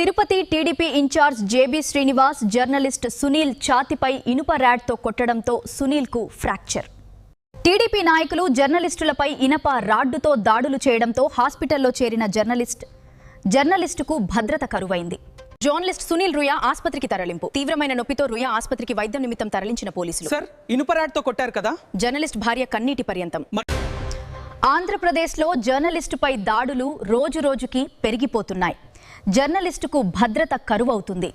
Tirupati TDP incharge JB Srinivas journalist Sunil ఛాతిపై ఇనుప రాడ్తో కొట్టడంతో సునీల్కు fracture. TDP నాయకులు జర్నలిస్టులపై ఇనప రాడ్డుతో దాడులు చేయడంతో హాస్పిటల్లో చేరిన జర్నలిస్టుకు భద్రత కరువైంది. జర్నలిస్ట్ సునీల్ రుయా ఆసుపత్రికి తరలింపు. తీవ్రమైన నొప్పితో రుయా ఆసుపత్రికి వైద్యం నిమిత్తం తరలించిన పోలీసులు. సార్, ఇనుప రాడ్తో కొట్టారు కదా? జర్నలిస్ట్ భార్య కన్నీటి పర్యంతం. ఆంధ్రప్రదేశ్లో జర్నలిస్టుపై దాడులు రోజురోజుకి పెరిగిపోతున్నాయి. జర్నలిస్టుకు భద్రత కరువవుతుంది.